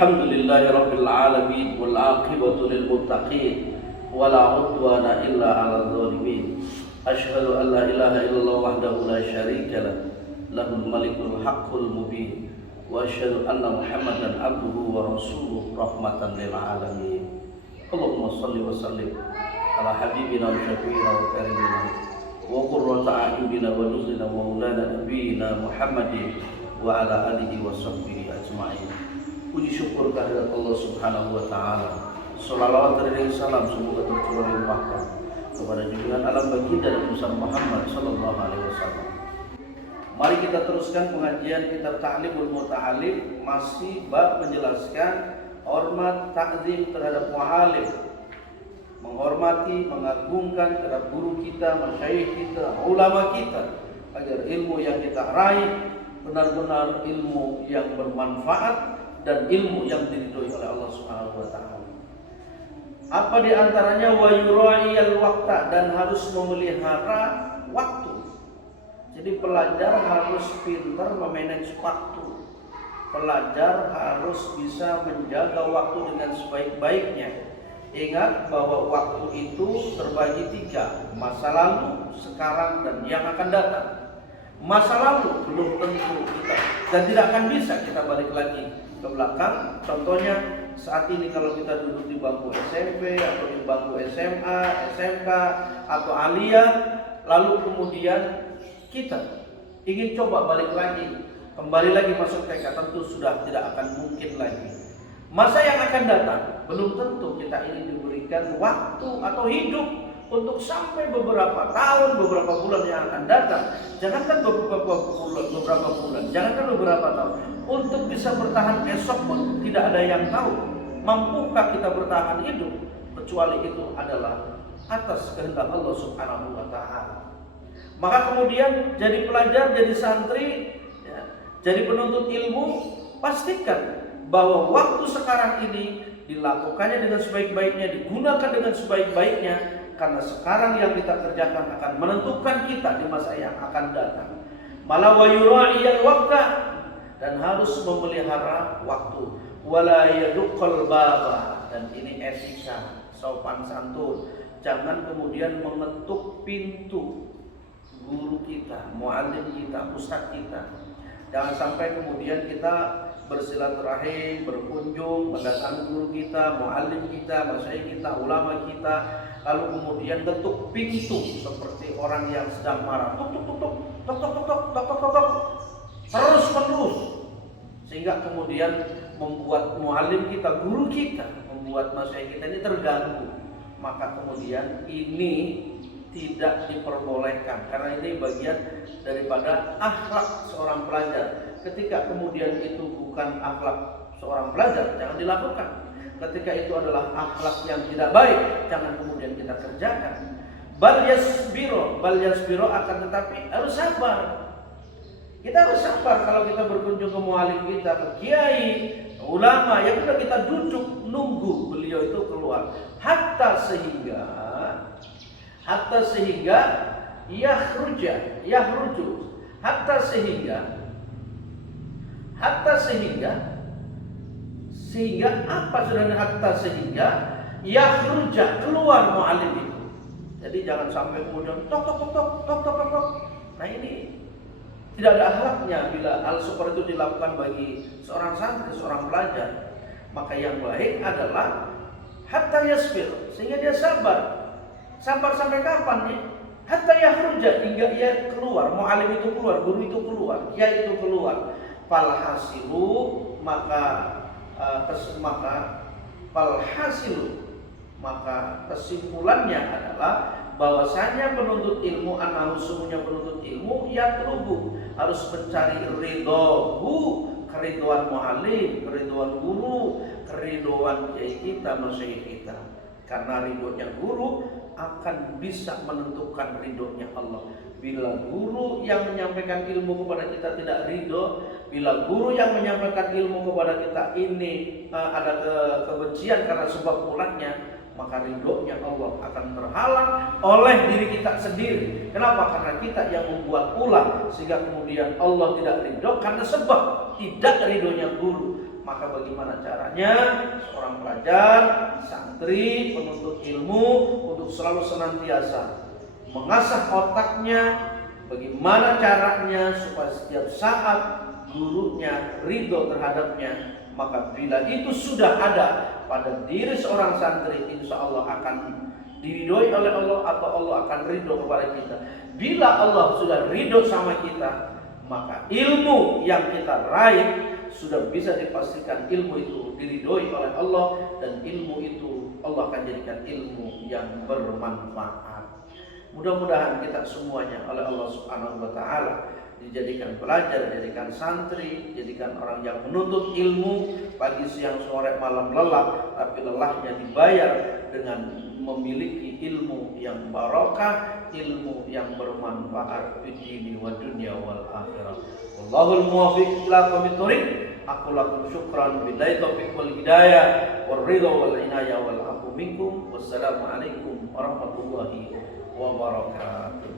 Alhamdulillahirabbil alamin wal aqibatu lil muttaqin wala udwana illa 'alal zalimin. Asyhadu an la ilaha illallah wahdahu la syarika lah, lahul malikul haqqul mubin. Wa asyhadu anna Muhammadan abduhu wa rasuluh rahmatan lil alamin. Allahumma shalli wa sallim ala habibina wa syafiina wa karimina wa qurrata a'yunina wa nuzulina wa maulana nabiyina Muhammadin wa ala alihi wa sahbihi ajma'in. Puji syukur kehadirat Allah Subhanahu wa taala. Shalawat dan salam semoga tercurah limpahkan kepada junjungan alam baginda dan Nabi Muhammad sallallahu alaihi wasallam. Mari kita teruskan pengajian kitab Ta'limul Muta'allim, masih bab menjelaskan hormat takzim terhadap mu'alim, menghormati, mengagungkan terhadap guru kita, masyayikh kita, ulama kita, agar ilmu yang kita raih benar-benar ilmu yang bermanfaat dan ilmu yang diridhoi oleh Allah Subhanahu wa taala. Apa di antaranya wa yura'iyal waqta, dan harus memelihara waktu. Jadi pelajar harus pintar memanage waktu. Pelajar harus bisa menjaga waktu dengan sebaik-baiknya. Ingat bahwa waktu itu terbagi 3, masa lalu, sekarang, dan yang akan datang. Masa lalu belum tentu kita, dan tidak akan bisa kita balik lagi ke belakang. Contohnya saat ini kalau kita duduk di bangku SMP atau di bangku SMA, SMK atau aliyah, lalu kemudian kita ingin coba balik lagi, kembali lagi masuk TK, tentu sudah tidak akan mungkin lagi. Masa yang akan datang belum tentu kita ini diberikan waktu atau hidup untuk sampai beberapa tahun, beberapa bulan yang akan datang. Jangankan beberapa bulan, jangankan beberapa tahun, untuk bisa bertahan esok pun tidak ada yang tahu. Mampukah kita bertahan hidup? Kecuali itu adalah atas kehendak Allah Subhanahu wa taala. Maka kemudian jadi pelajar, jadi santri, ya, jadi penuntut ilmu, pastikan bahwa waktu sekarang ini dilakukannya dengan sebaik-baiknya, digunakan dengan sebaik-baiknya, karena sekarang yang kita kerjakan akan menentukan kita di masa yang akan datang. Malah wa yura'iyal waqta, dan harus memelihara waktu. Wala yaduqqal baba, dan ini etika, sopan santun. Jangan kemudian mengetuk pintu guru kita, muallim kita, ustaz kita. Jangan sampai kemudian kita bersilaturahim, berkunjung, mendatangi guru kita, muallim kita, masyayikh kita, ulama kita, lalu kemudian ketuk pintu seperti orang yang sedang marah, tok tok tok tok tok tok tok tok tok tok tok, terus menerus, sehingga kemudian membuat muallim kita, guru kita, membuat masyayikh kita ini terganggu. Maka kemudian ini tidak diperbolehkan, karena ini bagian daripada akhlak seorang pelajar. Ketika kemudian itu bukan akhlak seorang pelajar, jangan dilakukan. Ketika itu adalah akhlak yang tidak baik, jangan kemudian kita kerjakan. Bal yasbiro, akan tetapi harus sabar. Kita harus sabar kalau kita berkunjung ke muallim kita, ke kiai, ulama, yang sudah kita duduk nunggu beliau itu keluar, hatta sehingga yahruju, hatta sehingga apa saudara, hatta sehingga yahruja, keluar muallim itu. Jadi jangan sampai kemudian tok tok tok tok tok tok tok. Nah ini tidak ada akhlaknya bila hal seperti itu dilakukan bagi seorang santri, seorang pelajar. Maka yang baik adalah hatta yasbir, sehingga dia sabar. Sabar sampai kapan nih? Hatta yahruja, hingga ia keluar, muallim itu keluar, guru itu keluar, kiai itu keluar. Falhasilu, maka kesimpulannya adalah bahwasanya penuntut ilmu, sungguhnya penuntut ilmu yatlubu, harus mencari ridhohu, keridhoan muallim, keridhoan guru, keridhoan kiai kita, masyayikh kita. Karena ridhonya guru akan bisa menentukan ridhonya Allah. Bila guru yang menyampaikan ilmu kepada kita tidak ridho, bila guru yang menyampaikan ilmu kepada kita ini ada kebencian karena sebab pulangnya, maka ridhonya Allah akan terhalang oleh diri kita sendiri. Kenapa? Karena kita yang membuat ulah, sehingga kemudian Allah tidak ridho karena sebab tidak ridhonya guru. Maka bagaimana caranya seorang pelajar, santri, penuntut ilmu untuk selalu senantiasa mengasah otaknya, bagaimana caranya supaya setiap saat gurunya ridho terhadapnya. Maka bila itu sudah ada pada diri seorang santri, insya Allah akan diridhoi oleh Allah atau Allah akan ridho kepada kita. Bila Allah sudah ridho sama kita, maka ilmu yang kita raih sudah bisa dipastikan ilmu itu diridhoi oleh Allah, dan ilmu itu Allah akan jadikan ilmu yang bermanfaat. Mudah-mudahan kita semuanya oleh Allah Subhanahu wa taala dijadikan pelajar, dijadikan santri, dijadikan orang yang menuntut ilmu pagi, siang, sore, malam lelah, tapi lelahnya dibayar dengan memiliki ilmu yang barokah, ilmu yang bermanfaat di dini wa dunya wal akhirah. Wallahul muwaffiq ila aqwamit thoriq. Aku lakum syukran billahi taufiq wal hidayah wal ridha wal inayah wal afu minkum. Wassalamualaikum warahmatullahi wabarakatuh.